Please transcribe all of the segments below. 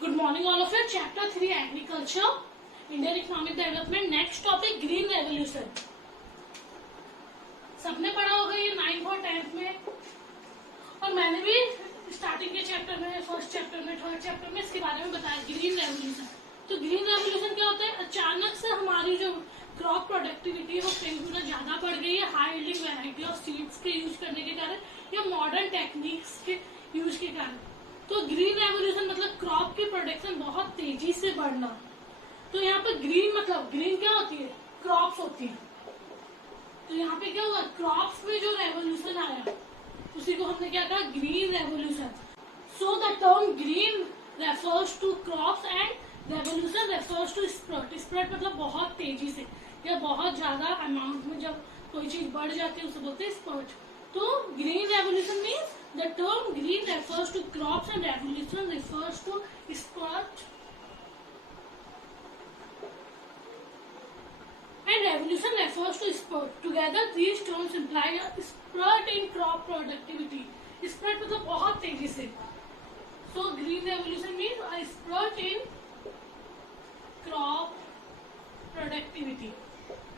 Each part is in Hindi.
Good morning all of you. Chapter 3 Agriculture, Indian Economic Development. Next topic Green Revolution. सबने पढ़ा होगा ये 9th और 10th में, और मैंने भी स्टार्टिंग के चैप्टर में, फर्स्ट चैप्टर में, थर्ड चैप्टर में इसके बारे में बताया ग्रीन रेवोल्यूशन। तो ग्रीन रेवोल्यूशन क्या होता है? अचानक से हमारी जो क्रॉप प्रोडक्टिविटी है वो कई गुना ज्यादा बढ़ गई है high yielding variety of seeds के यूज करने के कारण या मॉडर्न टेक्निक्स के यूज के कारण। तो ग्रीन रेवोल्यूशन मतलब क्रॉप की प्रोडक्शन बहुत तेजी से बढ़ना। तो यहाँ पे ग्रीन मतलब ग्रीन क्या होती है? क्रॉप्स होती है। तो यहाँ पे क्या हुआ? क्रॉप्स में जो रेवोल्यूशन आया उसी को हमने क्या कहा? Green revolution. So the term green refers to crops and revolution refers to spread. Spread मतलब बहुत तेजी से या बहुत ज्यादा अमाउंट में जब कोई चीज बढ़ जाती है उसे बोलते हैं स्प्रेड। तो green revolution means the term green refers to crops and revolution refers to spurt and revolution refers to spurt. Together these terms imply a spurt in crop productivity. Spurt मतलब बहुत तेजी से। So green revolution means a spurt in crop productivity.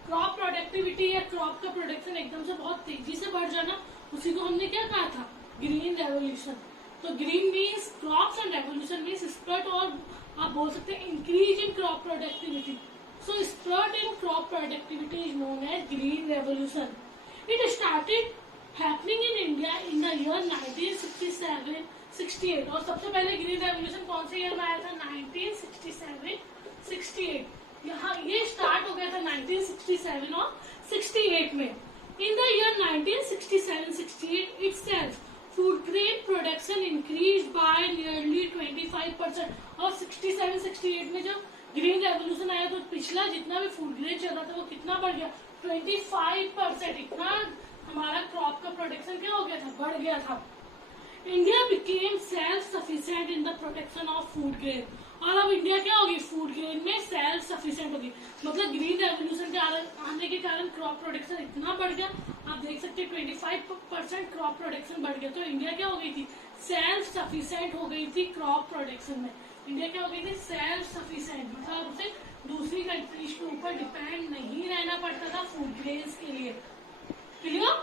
Crop productivity या क्रॉप का प्रोडक्शन एकदम से बहुत तेजी से बढ़ जाना, उसी को हमने क्या कहा था? Green revolution. तो green means crops and revolution means spread, और आप बोल सकते हैं increase in crop productivity. So spread in crop productivity is known as green revolution. It started happening in India in the year 1967-68। और सबसे पहले ग्रीन रेवोल्यूशन कौन से ईयर में आया था? 1967-68। यहाँ ये स्टार्ट हो गया था 1967 और 68 में। In the year 1967-68 itself, food grain production increased by nearly 25%। और 67-68 में जब ग्रीन रेवोल्यूशन आया तो पिछला जितना भी फूड ग्रेन चल रहा था वो कितना बढ़ गया? 25%। इतना हमारा क्रॉप का प्रोडक्शन क्या हो गया था? बढ़ गया था। India became self sufficient in the production of food grain. और अब इंडिया क्या होगी? फूड ग्रेन में सेल्फ सफिशिएंट होगी। मतलब ग्रीन रेवोल्यूशन के आने के कारण क्रॉप प्रोडक्शन इतना बढ़ गया, आप देख सकते हैं 25% क्रॉप प्रोडक्शन बढ़ गया। तो इंडिया क्या हो गई थी? सेल्फ सफिशिएंट हो गई थी क्रॉप प्रोडक्शन में। इंडिया क्या हो गई थी? सेल्फ सफिशिएंट मतलब उसे दूसरी कंट्रीज के ऊपर डिपेंड नहीं रहना पड़ता था फूड ग्रेन्स के लिए। क्लियर?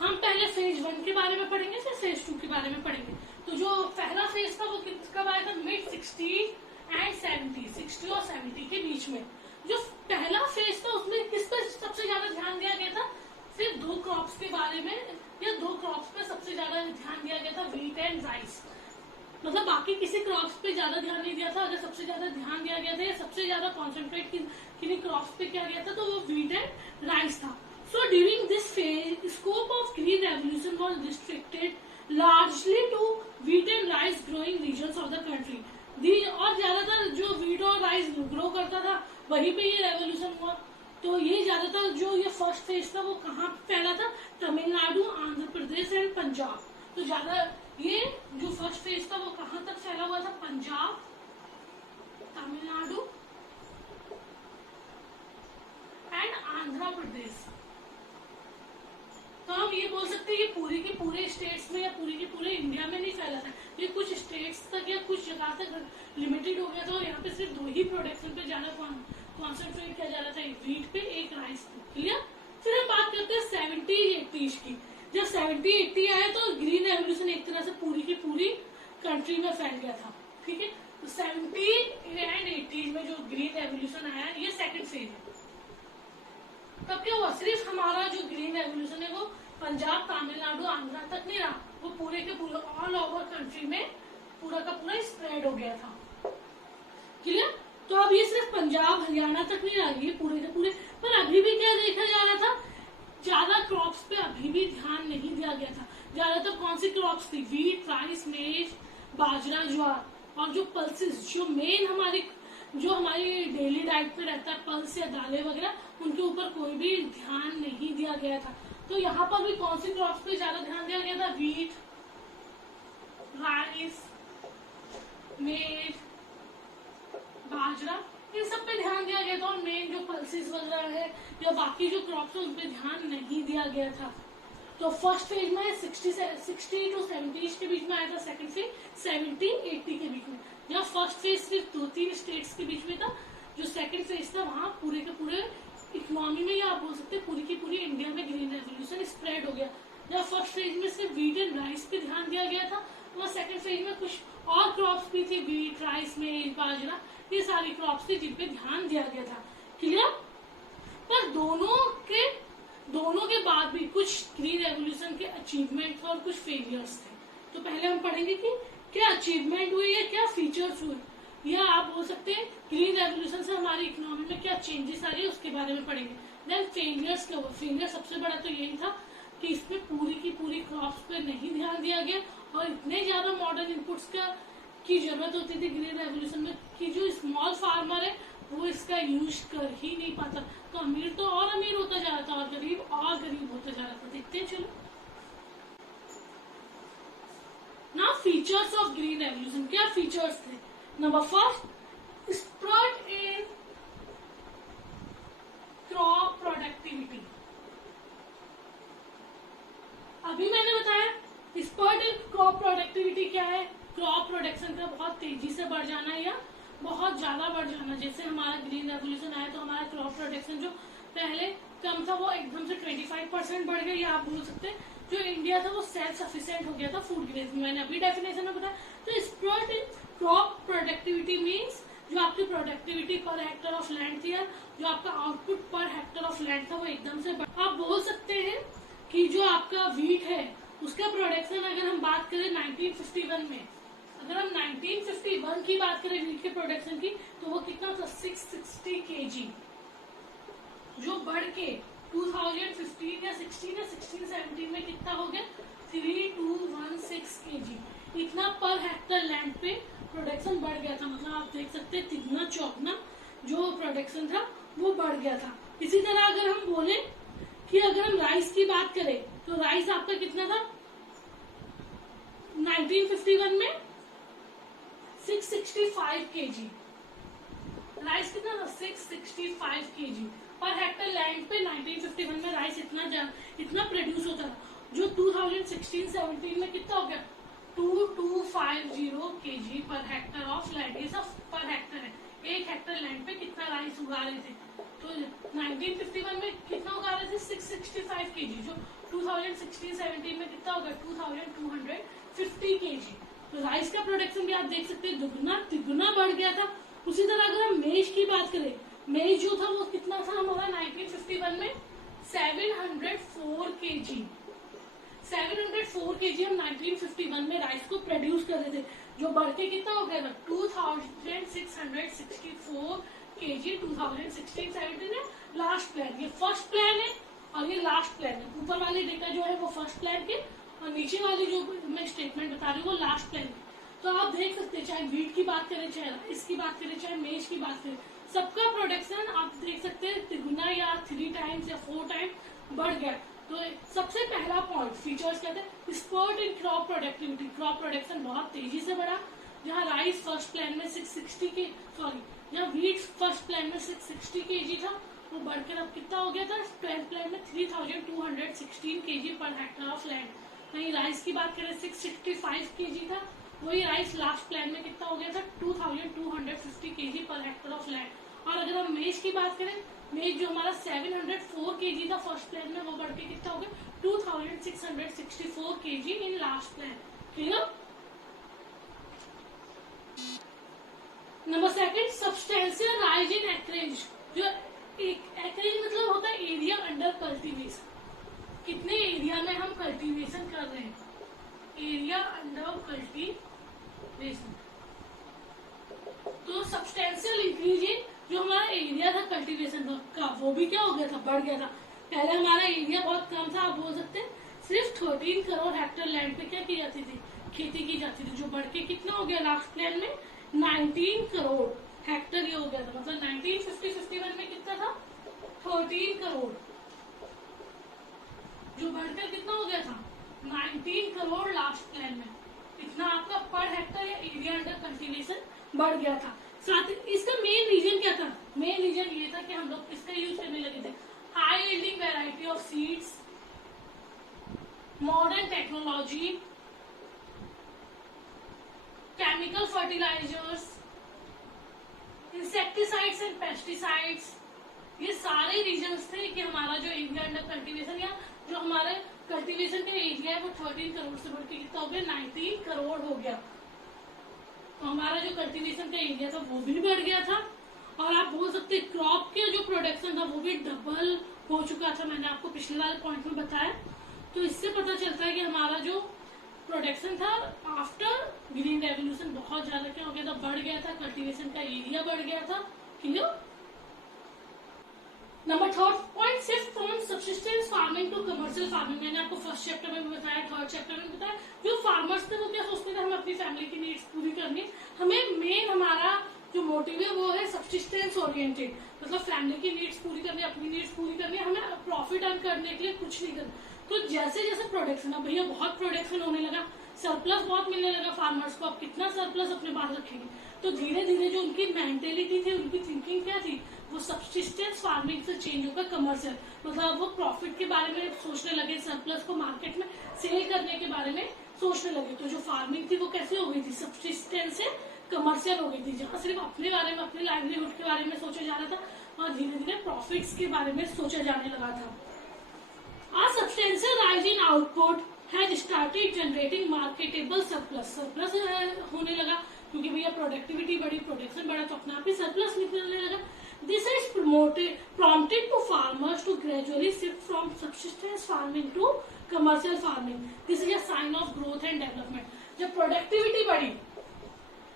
हम पहले फेज 1 के बारे में पढ़ेंगे, फिर फेज 2 के बारे में पढ़ेंगे। तो जो पहला फेज था वो कब आया था? मिड 60 एंड 70, 60 और 70 के बीच में। जो पहला फेज था उसमें किस पर सबसे ज्यादा ध्यान दिया गया था? सिर्फ दो क्रॉप्स के बारे में, या दो क्रॉप्स पे सबसे ज्यादा ध्यान दिया गया था, व्हीट एंड राइस। मतलब बाकी किसी क्रॉप्स पे ज्यादा ध्यान नहीं दिया था। अगर सबसे ज्यादा ध्यान दिया गया था या सबसे ज्यादा कॉन्सेंट्रेट किन्हीं क्रॉप्स पे किया गया था तो वो व्हीट एंड राइस था। So during this phase, scope of green revolution was restricted largely to wheat and rice growing regions of the country. और ज्यादातर जो व्हीट और राइस ग्रो करता था वहीं पे ये रेवोल्यूशन हुआ। तो ये ज्यादातर जो ये फर्स्ट फेज था वो कहाँ फैला था? तमिलनाडु, आंध्र प्रदेश एंड पंजाब। तो ज्यादा ये जो फर्स्ट फेज था वो कहाँ तक फैला हुआ था? पंजाब, तमिलनाडु एंड आंध्र प्रदेश। तो हम ये बोल सकते हैं कि पूरी के पूरे स्टेट्स में या पूरी के पूरे इंडिया में नहीं फैला था, ये कुछ स्टेट्स तक या कुछ जगह तक लिमिटेड हो गया था। और यहाँ पे सिर्फ दो ही प्रोडक्शन पे ज्यादा कॉन्सेंट्रेट किया जा रहा था, एक व्हीट पे, एक राइस पे। क्लियर? फिर हम बात करते हैं 70-80 की। जब 70-80 आया तो ग्रीन रेवोल्यूशन एक तरह से पूरी की पूरी कंट्री में फैल गया था। ठीक है? तो 70 एंड 80 में जो ग्रीन रेवोल्यूशन आया ये सेकेंड फेज है। तब क्या हुआ? सिर्फ हमारा जो ग्रीन रेवोल्यूशन है वो पंजाब, तमिलनाडु, आंध्र तक नहीं रहा, वो पूरे के पूरे ऑल ओवर कंट्री में पूरा का पूरा स्प्रेड हो गया था। क्लियर? तो अब ये सिर्फ पंजाब, हरियाणा तक नहीं रहा, ये पूरे के पूरे। पर अभी भी क्या देखा जा रहा था? ज्यादा क्रॉप्स पे अभी भी ध्यान नहीं दिया गया था। ज्यादातर कौन सी क्रॉप्स थी? व्हीट, राइस, मेज, बाजरा, ज्वार। और जो पल्सेस, जो मेन हमारी डेली डाइट पे रहता है, पल्स या दालें वगैरह, उनके ऊपर कोई भी ध्यान नहीं दिया गया था। तो यहाँ पर भी कौन सी क्रॉप्स पे ज्यादा ध्यान दिया गया था? व्हीट, राइस, मेज, बाजरा, इन सब पे ध्यान दिया गया था। और मेन जो पल्सेस वगैरह है या बाकी जो क्रॉप्स है उन पे ध्यान नहीं दिया गया था। तो फर्स्ट फेज में 60 टू 70 के बीच में आया था, सेकंड फेज 70-80 के बीच में। जहाँ फर्स्ट फेज सिर्फ 2-3 स्टेट्स के बीच में था, जो सेकंड फेज था वहाँ पूरे के पूरे इकोनॉमी में, या आप बोल सकते हैं पूरी की पूरी इंडिया में ग्रीन रेवोल्यूशन स्प्रेड हो गया। जहाँ फर्स्ट फेज में सिर्फ वीट एंड राइस पे ध्यान दिया गया था, वहाँ सेकंड फेज में कुछ और क्रॉप्स भी थी, वीट, राइस, मेज, बाजरा, ये सारी क्रॉप्स थी जिन पे ध्यान दिया गया था। क्लियर? पर दोनों के बाद भी कुछ ग्रीन रेवोल्यूशन के अचीवमेंट थे और कुछ फेलियर्स थे। तो पहले हम पढ़ेंगे कि क्या अचीवमेंट हुई है, क्या फीचर्स हुए, या आप बोल सकते हैं ग्रीन रेवोल्यूशन से हमारी इकोनॉमी में क्या चेंजेस आ रही है, उसके बारे में पढ़ेंगे। देन फेलियर्स क्या हुआ। फेलियर सबसे बड़ा तो यही था कि इसमें पूरी की पूरी क्रॉप्स पे नहीं ध्यान दिया गया और इतने ज्यादा मॉडर्न इनपुट्स की जरूरत होती थी ग्रीन रेवोल्यूशन में कि जो स्मॉल फार्मर है वो इसका यूज कर ही नहीं पाता। तो अमीर तो और अमीर होता जा रहा था और गरीब होता जा रहा था। देखते हैं चलो। ना फीचर्स ऑफ ग्रीन रेवोल्यूशन, क्या फीचर्स थे? Number first, spread in crop productivity. अभी मैंने बताया स्प्रेड इन क्रॉप प्रोडक्टिविटी क्या है? क्रॉप प्रोडक्शन का बहुत तेजी से बढ़ जाना या बहुत ज्यादा बढ़ जाना। जैसे हमारा ग्रीन रेवोल्यूशन आया तो हमारा क्रॉप प्रोडक्शन जो पहले कम था वो एकदम से 25% बढ़ गया, या आप बोल सकते हैं जो इंडिया था वो सेल्फ सफिशिएंट हो गया था फूड ग्रेन में। मैंने अभी डेफिनेशन में बताया। तो spread in crop productivity means जो आपकी productivity per hectare of land थी, जो आपका output per hectare of land था वो एकदम से आप बोल सकते हैं कि जो आपका वीट है उसका प्रोडक्शन अगर हम बात करें 1951 में, अगर हम 1951 की बात करें वीट के प्रोडक्शन की, तो वो कितना था 660 kg, जो बढ़ के 2015 या 16-17 में कितना हो गया 3216 kg। इतना पर हेक्टर लैंड पे प्रोडक्शन बढ़ गया था। मतलब आप देख सकते हैं तिगुना चौगुना जो प्रोडक्शन था वो बढ़ गया था। इसी तरह अगर हम बोले कि अगर हम राइस की बात करें तो राइस आपका कितना था 1951 में 665 kg। राइस कितना था 665 kg पर हेक्टर लैंड पे 1951 में राइस इतना प्रोड्यूस होता था, जो 2016-17 में कितना हो गया 2250 kg per hectare of land. ये सब पर हेक्टर है, एक हेक्टर लैंड पे कितना राइस उगा रहे थे। तो 1951 में कितना उगा रहे थे 665 kg, जो 2016-17 में कितना होगा 2250 kg। तो राइस का प्रोडक्शन भी आप देख सकते हैं दुगना तिगुना बढ़ गया था। उसी तरह अगर हम मेज की बात करें, मेज जो था वो कितना था हमारा 1951 में 704 kg। 704 kg हम 1951 में राइस को प्रोड्यूस कर रहे थे, जो बढ़ के कितना हो गया था 2664 kg 2016-17 में। लास्ट प्लान, ये फर्स्ट प्लान है और ये लास्ट प्लान है। ऊपर वाले डेटा जो है वो फर्स्ट प्लान के और नीचे वाली जो मैं स्टेटमेंट बता रही हूँ वो लास्ट प्लान है। तो आप देख सकते हैं चाहे वीट की बात करें, चाहे राइस की बात करें, चाहे मेज की बात करें, सबका प्रोडक्शन आप देख सकते हैं तिगुना या 3 टाइम्स या 4 टाइम बढ़ गया। तो सबसे पहला पॉइंट फीचर्स कहते हैं spread in crop productivity. Crop production बहुत तेजी से बढ़ा। जहाँ राइस फर्स्ट प्लान में 660 के जहाँ वीट फर्स्ट प्लान में 660 kg था वो बढ़कर अब कितना हो गया था 12th प्लान में 3216 kg per hectare of land. वहीं राइस की बात करें 665 kg था, वही राइस लास्ट प्लान में कितना हो गया था 2250 kg per hectare of land. और अगर हम मेज की बात करें, मेज जो हमारा 704 kg था फर्स्ट प्लान में वो बढ़ के कितना हो गया 2664 kg in last plan. Clear? Number second, substantial rise in acreage. जो एक्रेज मतलब होता है एरिया अंडर कल्टीवेशन, कितने एरिया में हम कल्टीवेशन कर रहे हैं, एरिया अंडर कल्टीवेशन। तो सब्सटेंशियल इंक्रीज इन जो हमारा एरिया था कल्टीवेशन का वो भी क्या हो गया था बढ़ गया था। पहले हमारा एरिया बहुत कम था, आप बोल सकते हैं सिर्फ 13 करोड़ हेक्टर लैंड पे क्या की जाती थी खेती की जाती थी, जो बढ़ के कितना हो गया लास्ट प्लान में 19 करोड़ हेक्टर ये हो गया था। मतलब 1950-51 में कितना था 13 करोड़, जो बढ़कर कितना हो गया था 19 करोड़ लास्ट प्लान में। इतना आपका पर हेक्टर या एरिया अंडर कल्टीवेशन बढ़ गया था। साथ ही इसका मेन रीजन क्या था, मेन रीजन ये था कि हम लोग किसका यूज करने लगे थे high yielding variety of seeds, modern technology, chemical fertilisers, insecticides and pesticides, ये सारे रीजन्स थे कि हमारा जो एरिया अंडर कल्टीवेशन या जो हमारे कल्टीवेशन का एरिया है वो 13 करोड़ से बढ़ के कितना हो गया, 19 करोड़ हो गया। तो हमारा जो कल्टीवेशन का एरिया था वो भी बढ़ गया था, और आप बोल सकते क्रॉप के जो प्रोडक्शन था वो भी डबल हो चुका था। मैंने आपको पिछले वाले पॉइंट में बताया। तो इससे पता चलता है कि हमारा जो प्रोडक्शन था आफ्टर ग्रीन रेवोल्यूशन बहुत ज्यादा क्या हो गया था, बढ़ गया था, कल्टीवेशन का एरिया बढ़ गया था। Clear? Number third point, shift from subsistence farming to commercial farming. मैंने आपको फर्स्ट चैप्टर में भी बताया, थर्ड चैप्टर में बताया, जो फार्मर्स थे वो क्या सोचते थे, हमें अपनी फैमिली की नीड्स पूरी करनी है, हमें मेन हमारा जो मोटिव है वो है सब्सिस्टेंस ओरिएंटेड, मतलब फैमिली की नीड्स पूरी करनी, अपनी नीड्स पूरी करनी, हमें प्रॉफिट अर्न करने के लिए कुछ नहीं करना। तो जैसे जैसे प्रोडक्शन, अब भैया बहुत प्रोडक्शन होने लगा, सरप्लस बहुत मिलने लगा फार्मर्स को, अब कितना सरप्लस अपने पास रखेंगे, तो धीरे धीरे जो उनकी मेंटेलिटी थी, उनकी थिंकिंग क्या थी, वो सब्सिस्टेंस फार्मिंग से चेंज होकर कमर्शियल, मतलब वो प्रॉफिट के बारे में सोचने लगे, सरप्लस को मार्केट में सेल करने के बारे में सोचने लगे। तो जो फार्मिंग थी वो कैसे हो गई थी, सब्सिस्टेंस से कमर्शियल हो गई थी, जहाँ सिर्फ अपने बारे में, अपने लाइवलीहुड के बारे में सोचा जा रहा था और धीरे धीरे प्रॉफिट्स के बारे में सोचा जाने लगा था। A substantial rise in output has started generating marketable surplus. Surplus होने लगा क्योंकि भैया प्रोडक्टिविटी बढ़ी, प्रोडक्शन बढ़ा, तो अपने आप ही सरप्लस निकलने लगा। This has prompted to farmers to gradually shift from subsistence farming to commercial farming. This is a sign of growth and development. जब प्रोडक्टिविटी बढ़ी,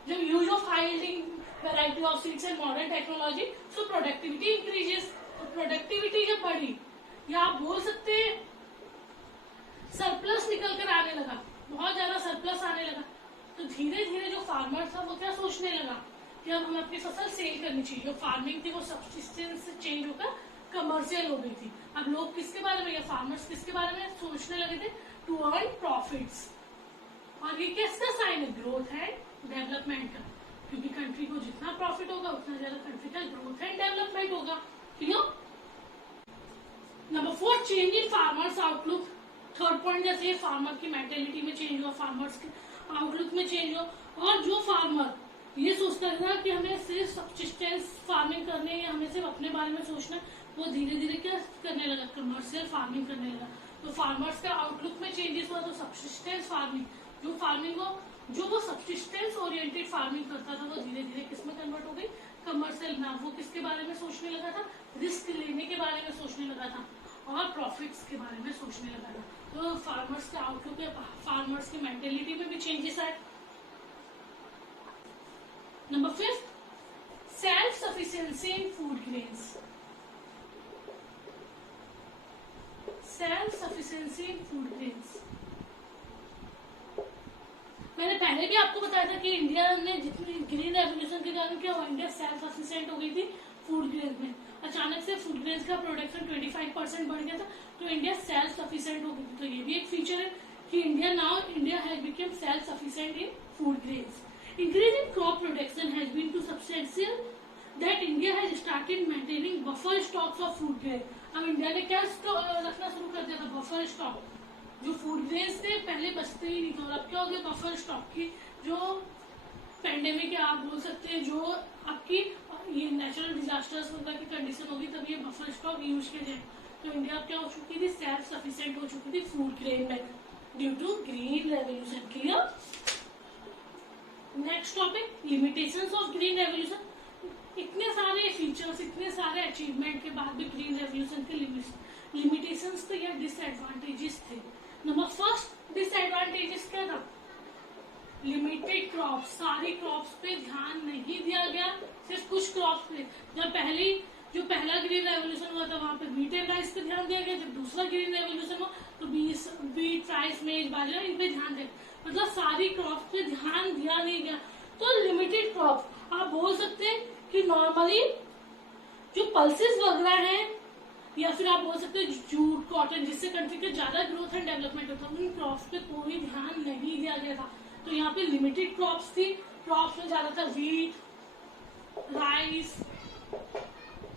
जब use of high yielding variety of seeds and modern technology, so productivity increases. Productivity जब बढ़ी, या आप बोल सकते हैं सरप्लस निकल कर आने लगा, बहुत ज्यादा सरप्लस आने लगा, तो धीरे धीरे जो फार्मर था वो क्या सोचने लगा कि अब हमें अपनी फसल सेल करनी चाहिए। जो फार्मिंग थी वो सब्सिस्टेंस से चेंज होकर कमर्शियल हो गई थी। अब लोग किसके बारे में, या फार्मर्स किसके बारे में सोचने लगे थे, टू अर्न प्रॉफिट्स। और ये किसका साइन है, ग्रोथ एंड डेवलपमेंट का, क्योंकि कंट्री को जितना प्रॉफिट होगा उतना ज्यादा कंट्री का ग्रोथ एंड डेवलपमेंट होगा। Clear? Number 4, change in farmers outlook. Third point जैसे फार्मर की मेंटेलिटी में चेंज हुआ, फार्मर्स के आउटलुक में चेंज हुआ, और जो फार्मर ये सोचता था कि हमें सिर्फ सब्सिस्टेंस फार्मिंग करनी है, हमें सिर्फ अपने बारे में सोचना, वो धीरे धीरे क्या करने लगा, कमर्शियल फार्मिंग करने लगा। तो फार्मर्स का आउटलुक में चेंजेस हुआ, तो सब्सिस्टेंस फार्मिंग, जो फार्मिंग हो, जो वो सब्सिस्टेंस ओरिएंटेड फार्मिंग करता था, वो धीरे धीरे किसमें कन्वर्ट हो गई, कमर्शियल में। वो किसके बारे में सोचने लगा था, रिस्क लेने के बारे में सोचने लगा था और प्रॉफिट्स के बारे में सोचने लगा था। तो फार्मर्स का आउटलुक है, फार्मर्स की मेंटेलिटी में भी चेंजेस आए। नंबर 5, सेल्फ सफिशिएंसी इन फूड ग्रेन्स। सेल्फ सफिशिएंसी इन फूड ग्रेन्स, मैंने पहले भी आपको बताया था कि इंडिया ने जितनी ग्रीन रेवोल्यूशन के कारण क्या हुआ, इंडिया सेल्फ सफिशिएंट हो गई थी फूड ग्रेन्स में। अचानक से फूड ग्रेन्स का प्रोडक्शन 25% बढ़ गया था, तो इंडिया सेल्फ सफिशिएंट हो गई थी। तो ये भी एक फीचर है कि India has become self sufficient in food grains. Increase in crop production has been too substantial that India has started maintaining buffer stocks of food grain. अब इंडिया ने क्या रखना शुरू कर दिया था, बफर स्टॉक। जो फूड ग्रेन्स थे पहले बचते ही नहीं थे, और अब क्या हो गया, बफर स्टॉक की जो पेंडेमिक है, आप बोल सकते हैं, जो आपकी ये नेचुरल डिजास्टर्स वगैरह की कंडीशन होगी तब ये बफर स्टॉक यूज किए जाए। तो इंडिया क्या हो चुकी थी, सेल्फ सफिशिएंट हो चुकी थी फूड ग्रेन में due to green revolution. Clear? Next topic, limitations of green revolution. इतने सारे फीचर्स, इतने सारे अचीवमेंट के बाद भी ग्रीन रेवोल्यूशन के लिमिटेशंस थे या डिसएडवांटेजेस थे। नंबर 1 डिसएडवांटेजेस क्या था, लिमिटेड क्रॉप, सारी क्रॉप्स पे ध्यान नहीं दिया गया, सिर्फ कुछ क्रॉप्स पे। जो पहला ग्रीन रेवोल्यूशन हुआ था वहां पे व्हीट एंड राइस पे ध्यान दिया गया, जब दूसरा ग्रीन रेवोल्यूशन हुआ तो व्हीट, राइस, मेज, बाजरा, इन पे ध्यान दिया, मतलब सारी क्रॉप्स पे ध्यान दिया नहीं गया। तो लिमिटेड क्रॉप, आप बोल सकते हैं कि नॉर्मली जो पल्सेस वगैरह हैं, या फिर आप बोल सकते हैं जूट, कॉटन, जिससे कंट्री का ज्यादा ग्रोथ एंड डेवलपमेंट होता है, उन क्रॉप्स पे कोई ध्यान नहीं दिया गया था। तो यहाँ पे लिमिटेड क्रॉप्स थी, क्रॉप्स में ज्यादा था व्हीट, राइस,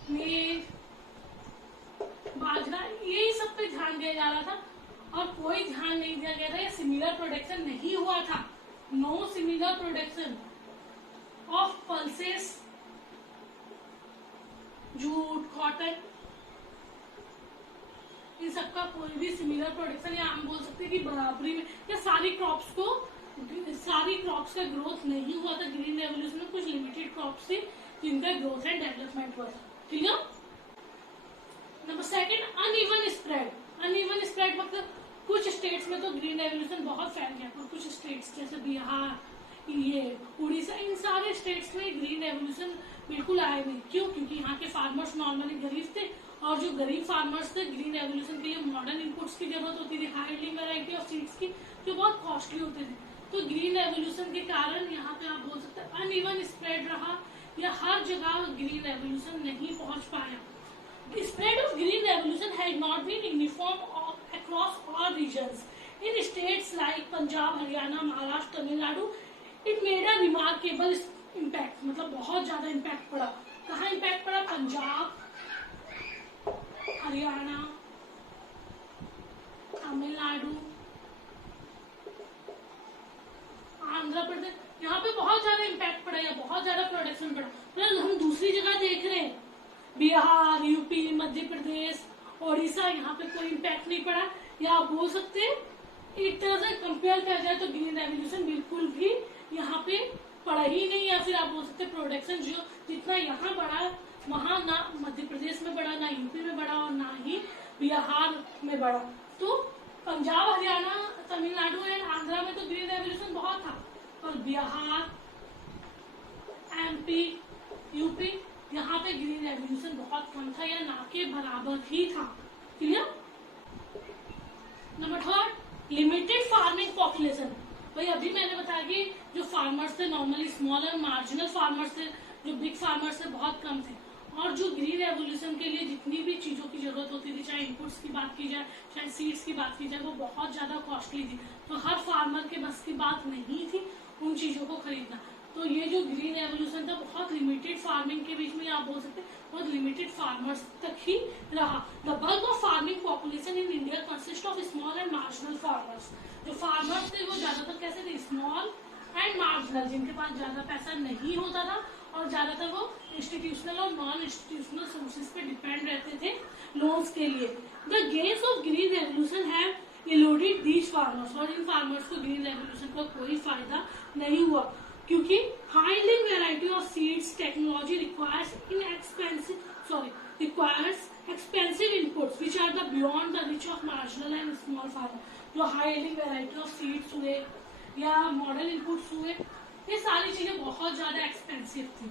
मेज, बाजरा, यही सब पे ध्यान दिया जा रहा था। और कोई ध्यान नहीं दिया गया था, या सिमिलर प्रोडक्शन नहीं हुआ था। No similar production of pulses, jute, cotton, इन सबका कोई भी सिमिलर प्रोडक्शन, या हम बोल सकते हैं कि बराबरी में, या सारी क्रॉप्स का ग्रोथ नहीं हुआ था। ग्रीन रेवोल्यूशन में कुछ लिमिटेड क्रॉप्स थे जिनका ग्रोथ एंड डेवलपमेंट हुआ था। Clear? Number second, uneven spread. Uneven spread मतलब कुछ स्टेट्स में तो ग्रीन रेवोल्यूशन बहुत फैल गया, और कुछ स्टेट्स जैसे बिहार, ये उड़ीसा, इन सारे स्टेट्स में ग्रीन रेवोल्यूशन बिल्कुल आए नहीं। क्यों? क्योंकि यहाँ के फार्मर्स नॉर्मली गरीब थे, और जो गरीब फार्मर्स थे, ग्रीन रेवोल्यूशन के लिए मॉडर्न इनपुट्स की जरूरत होती थी, हाई वैरायटी ऑफ सीड्स की, जो बहुत कॉस्टली होते थे। तो ग्रीन रेवोल्यूशन के कारण यहाँ पे आप बोल सकते हैं अनइवन स्प्रेड रहा, या हर जगह ग्रीन रेवोल्यूशन नहीं पहुंच पाया। The spread of green revolution has not been uniform across all regions. In states like Punjab, Haryana, Maharashtra, Tamil Nadu, it made a remarkable impact. मतलब बहुत ज्यादा इम्पैक्ट पड़ा। कहाँ इम्पैक्ट पड़ा? पंजाब, हरियाणा, तमिलनाडु, आंध्र प्रदेश, यहाँ पे बहुत ज्यादा इम्पैक्ट पड़ा, या बहुत ज्यादा प्रोडक्शन पड़ा। मतलब हम दूसरी जगह देख रहे हैं, बिहार, यूपी, मध्य प्रदेश, ओडिशा, यहाँ पे कोई इम्पैक्ट नहीं पड़ा। या आप बोल सकते हैं एक तरह से कंपेयर किया जाए तो ग्रीन रेवोल्यूशन बिल्कुल भी यहाँ पे पड़ा ही नहीं, या फिर आप बोल सकते प्रोडक्शन जो जितना यहाँ बढ़ा, वहाँ ना मध्य प्रदेश में बढ़ा, ना यूपी में बढ़ा, और ना ही बिहार में बढ़ा। तो पंजाब, हरियाणा, तमिलनाडु एंड आंध्रा में तो ग्रीन रेवोल्यूशन बहुत था, और बिहार, एमपी, यूपी, यहाँ पे ग्रीन रेवोल्यूशन बहुत कम था, या ना के बराबर ही था। Clear? Number third, limited farming population. भाई अभी मैंने बताया कि जो फार्मर्स थे नॉर्मली स्मॉल और मार्जिनल फार्मर्स थे, जो बिग फार्मर्स थे बहुत कम थे, और जो ग्रीन रेवोल्यूशन के लिए जितनी भी चीजों की जरूरत होती थी, चाहे इनपुट्स की बात की जाए, चाहे सीड्स की बात की जाए, वो बहुत ज्यादा कॉस्टली थी। तो हर फार्मर के बस की बात नहीं थी उन चीजों को खरीदना। तो ये जो ग्रीन रेवोल्यूशन था बहुत लिमिटेड फार्मिंग के बीच में, आप बोल सकते हैं बहुत लिमिटेड फार्मर्स तक ही रहा। The bulk of farming population in India consist of small and marginal farmers. जो फार्मर्स थे वो ज्यादातर कैसे थे? स्मॉल एंड मार्जिनल, जिनके पास ज्यादा पैसा नहीं होता था, और ज्यादातर वो इंस्टीट्यूशनल और नॉन इंस्टीट्यूशनल सोर्सेज पे डिपेंड रहते थे लोन्स के लिए। The gains of green revolution have eluded these farmers, और इन फार्मर्स को ग्रीन रेवोल्यूशन का कोई फायदा नहीं हुआ, क्योंकि high variety of seeds technology requires expensive inputs which are the beyond the reach of marginal and small farmer. जो हाई वैरायटी ऑफ सीड्स हुए या मॉडर्न इनपुट्स हुए, ये सारी चीजें बहुत ज्यादा एक्सपेंसिव थी,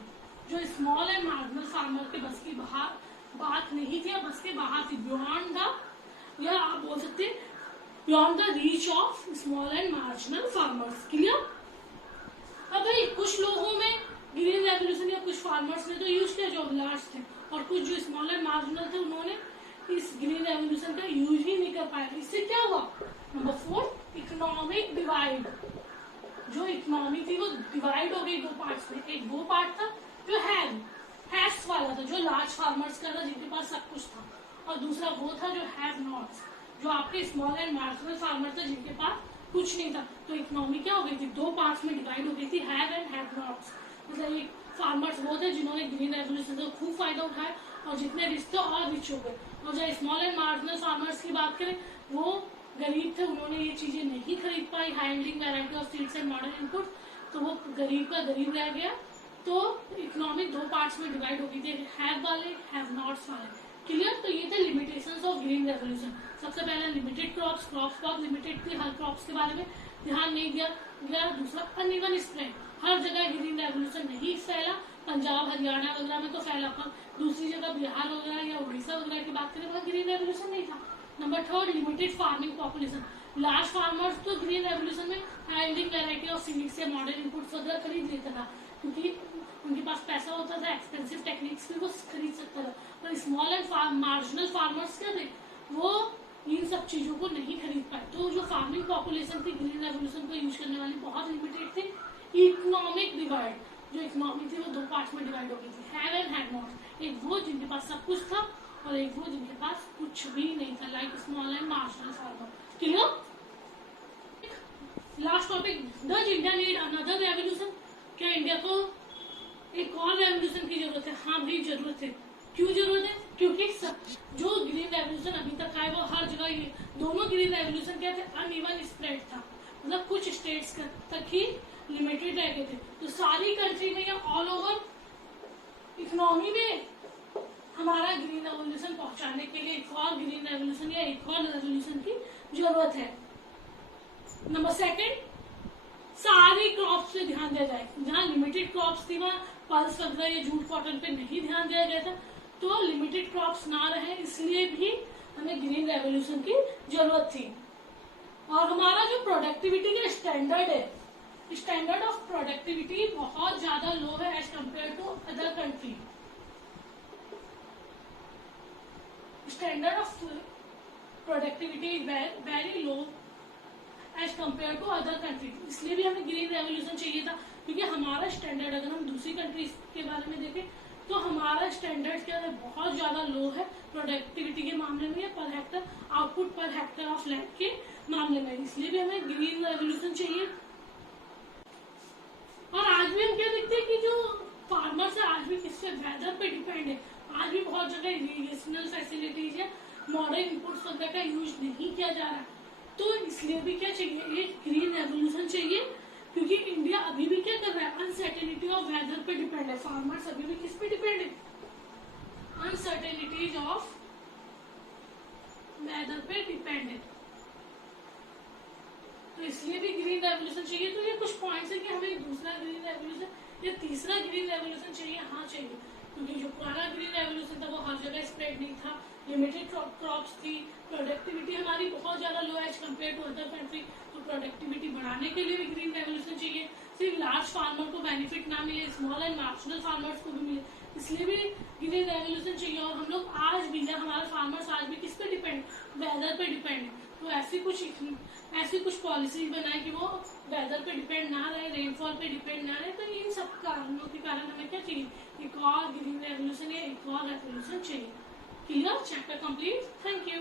जो स्मॉल एंड मार्जिनल फार्मर के बस की बात नहीं थी, या बस के बाहर थी, बियॉन्ड द, या आप बोल सकते beyond the reach of small and marginal farmers. Clear? अब भाई कुछ लोगों में ग्रीन रेवोल्यूशन या कुछ फार्मर्स ने तो यूज किया जो लार्ज थे, और कुछ जो स्मॉल एंड मार्जिनल थे उन्होंने इस ग्रीन रेवोल्यूशन का यूज ही नहीं कर पाया। इससे क्या हुआ? Number 4, economic divide. जो इकोनॉमी थी वो डिवाइड हो गई दो पार्ट्स में। एक वो पार्ट था जो हैव्स वाला था, जो लार्ज फार्मर्स का था, जिनके पास सब कुछ था, और दूसरा वो था जो हैव नॉट्स, जो आपके स्मॉल एंड मार्जिनल फार्मर थे जिनके पास कुछ नहीं था। तो इकोनॉमी क्या हो गई थी? दो पार्ट्स में डिवाइड हो गई थी, हैव एंड हैव नॉट्स। मतलब एक फार्मर्स वो थे जिन्होंने ग्रीन रेवोल्यूशन का खूब फायदा उठाया, और जितने रिच थे और रिच हो गए। और जो स्मॉल एंड मार्जिनल फार्मर्स की बात करें, वो गरीब थे, उन्होंने ये चीजें नहीं खरीद पाई, handling variety of seeds and modern input, तो वो गरीब का गरीब रह गया। तो इकोनॉमी दो पार्ट्स में डिवाइड हो गई थी, हैव वाले, हैव नॉट्स वाले। क्लियर? तो ये थे लिमिटेशंस ऑफ ग्रीन रेवोल्यूशन। सबसे पहले लिमिटेड क्रॉप्स बहुत लिमिटेड थी, हर क्रॉप्स के बारे में ध्यान नहीं दिया गया। दूसरा अनइवन स्प्रेड, हर जगह ग्रीन रेवोल्यूशन नहीं फैला, पंजाब हरियाणा वगैरह में तो फैला, पर दूसरी जगह बिहार वगैरह या उड़ीसा वगैरह की बात करें वहाँ ग्रीन रेवोल्यूशन नहीं था। Number 3, limited farming population. Large farmers तो ग्रीन रेवोल्यूशन में हैंडलिंग वैरायटी ऑफ सीड्स से मॉडर्न इनपुट्स वगैरह खरीद लेता था, क्योंकि उनके पास पैसा होता था, एक्सपेंसिव टेक्निक्स भी वो खरीद सकता था। पर स्मॉल एंड मार्जिनल फार्मर्स क्या थे? वो इन सब चीजों को नहीं खरीद पाए। तो जो फार्मिंग पॉपुलेशन थी ग्रीन रेवोल्यूशन को यूज करने वाली बहुत लिमिटेड थी। इकोनॉमिक डिवाइड, जो इकोनॉमी थी वो दो पार्ट्स में डिवाइड हो गई थी, हैव एंड हैव नॉट। एक वो जिनके पास सब कुछ था, और एक वो जिनके पास कुछ भी नहीं था, like small and marginal farmer. Clear? Last topic, does India need another revolution? क्या इंडिया को एक और रेवोल्यूशन की जरूरत है? हाँ भाई जरूरत है। क्यों जरूरत है? क्योंकि जो ग्रीन रेवोल्यूशन अभी तक आए वो हर जगह, ये दोनों ग्रीन रेवोल्यूशन क्या थे, अनइवन स्प्रेड था, मतलब कुछ स्टेट्स तक ही लिमिटेड रह गए थे। तो सारी कंट्री में या ऑल ओवर इकोनॉमी में हमारा ग्रीन रेवोल्यूशन पहुंचाने के लिए एक और ग्रीन रेवोल्यूशन या एक और रेवोल्यूशन की जरूरत है। नंबर सेकंड, सारी क्रॉप्स पे ध्यान दिया जाए। जहाँ लिमिटेड क्रॉप्स थी वहाँ पल्स वगैरह या जूट कॉटन पे नहीं ध्यान दिया गया था, तो लिमिटेड क्रॉप्स ना रहे, इसलिए भी हमें ग्रीन रेवोल्यूशन की जरूरत थी। और हमारा जो प्रोडक्टिविटी का स्टैंडर्ड है, स्टैंडर्ड ऑफ प्रोडक्टिविटी बहुत ज्यादा लो है as compare to other country. Standard of productivity is very low as compare to other country. इसलिए भी हमें ग्रीन रेवोल्यूशन चाहिए था, क्योंकि हमारा स्टैंडर्ड, अगर हम दूसरी कंट्रीज के बारे में देखें तो हमारा स्टैंडर्ड क्या है, बहुत ज्यादा लो है प्रोडक्टिविटी के मामले में या per hectare output per hectare of land के मामले में। इसलिए भी हमें ग्रीन रेवोल्यूशन चाहिए। और आज भी हम क्या देखते हैं कि जो फार्मर्स है आज भी किससे, वेदर पे डिपेंड है। आज भी बहुत जगह इरिगेशनल फैसिलिटीज या मॉडर्न इनपुट्स वगैरह का यूज नहीं किया जा रहा। तो इसलिए भी क्या चाहिए, एक ग्रीन रेवोल्यूशन चाहिए, क्योंकि इंडिया अभी भी क्या कर रहा है, अनसर्टेनिटी ऑफ वेदर पे डिपेंड है। फार्मर्स अभी भी किस पे डिपेंड है, अनसर्टेनिटीज ऑफ वेदर पे डिपेंड है। तो इसलिए भी ग्रीन रेवोल्यूशन चाहिए। तो ये कुछ पॉइंट्स है कि हमें दूसरा ग्रीन रेवोल्यूशन या तीसरा ग्रीन रेवोल्यूशन चाहिए। हाँ चाहिए, क्योंकि जो पुराना ग्रीन रेवोल्यूशन था वो हर जगह स्प्रेड नहीं था, लिमिटेड क्रॉप्स थी, प्रोडक्टिविटी हमारी बहुत ज्यादा low as compare to other country. तो प्रोडक्टिविटी बढ़ाने के लिए भी ग्रीन रेवोल्यूशन चाहिए। सिर्फ लार्ज फार्मर को बेनिफिट ना मिले, स्मॉल एंड मार्जिनल फार्मर्स को भी मिले, इसलिए भी ग्रीन रेवोल्यूशन चाहिए। और हम लोग आज भी, हमारे फार्मर्स आज भी किस पे डिपेंड, वेदर पे डिपेंड है। तो ऐसी कुछ पॉलिसीज बनाए कि वो वेदर पे डिपेंड ना रहे, रेनफॉल पे डिपेंड ना रहे। तो इन सब कारणों के कारण हमें क्या चाहिए, एक और ग्रीन रेवोल्यूशन या एक और रेवोल्यूशन चाहिए। Clear? Chapter complete. Thank you.